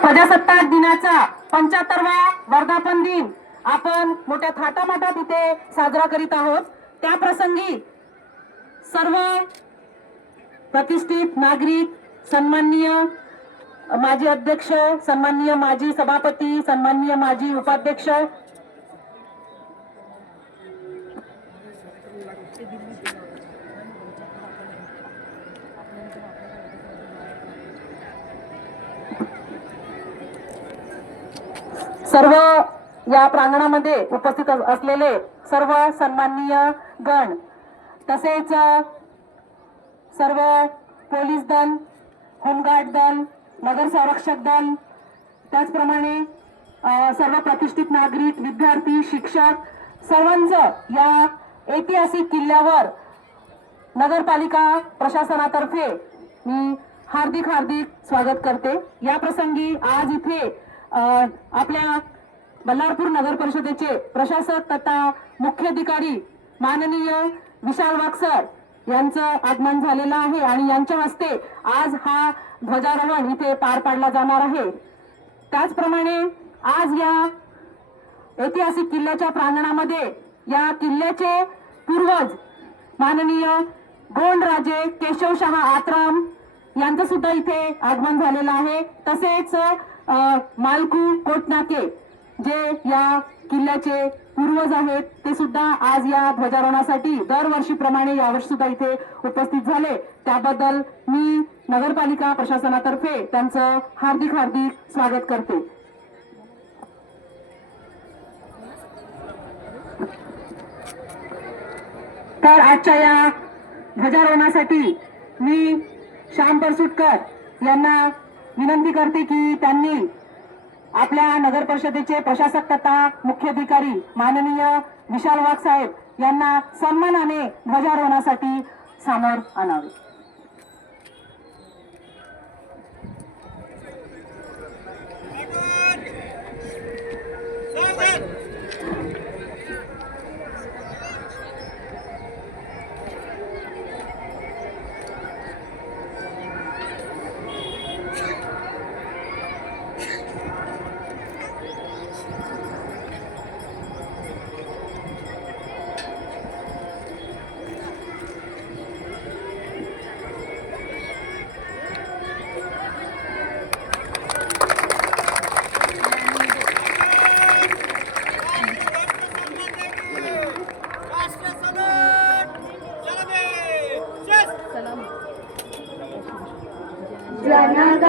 प्रजासत्ताक दिनाचा पंच्याहत्तरवा वर्धापन दिन. आपण मोठ्या थाटामाटात इथे साजरा करीत आहोत. त्या प्रसंगी सर्व प्रतिष्ठित नागरिक सन्माननीय माजी अध्यक्ष सन्माननीय माजी सभापती सन्माननीय माजी उपाध्यक्ष सर्व या प्रांगणामध्ये उपस्थित असलेले सर्व सन्माननीय गण तसेच सर्व पोलीस दल होमगार्ड दल नगर संरक्षक दल त्याचप्रमाणे सर्व प्रतिष्ठित नागरिक विद्यार्थी शिक्षक सर्वांचं या ऐतिहासिक किल्ल्यावर नगरपालिका प्रशासनातर्फे मी हार्दिक हार्दिक स्वागत करते. या प्रसंगी आज इथे आपल्या बल्लारपूर नगर परिषदेचे प्रशासक तथा मुख्याधिकारी माननीय विशाल वाक्सर यांचं आगमन झालेलं आहे आणि यांच्या हस्ते आज हा ध्वजारोहण इथे पार पाडला जाणार आहे. त्याचप्रमाणे आज या ऐतिहासिक किल्ल्याच्या प्रांगणामध्ये या किल्ल्याचे पूर्वज माननीय गोंडराजे केशवशहा आत्राम यांचं सुद्धा इथे आगमन झालेलं आहे. तसेच मालकू कोटनाके जे या किल्ल्याचे पूर्वज आहेत ते सुद्धा आज या ध्वजारोहणासाठी दरवर्षीप्रमाणे यावर्षी सुद्धा इथे उपस्थित झाले. त्याबद्दल मी नगरपालिका प्रशासनातर्फे त्यांचं हार्दिक हार्दिक स्वागत करते. तर आजच्या या ध्वजारोहणासाठी मी श्याम परसुटकर यांना विनंती करते की त्यांनी आपल्या नगर परिषदेचे प्रशासक तथा मुख्याधिकारी माननीय विशाल वाघ साहेब यांना सन्मानाने ध्वजारोहणासाठी समोर आणावे. ಜನಗ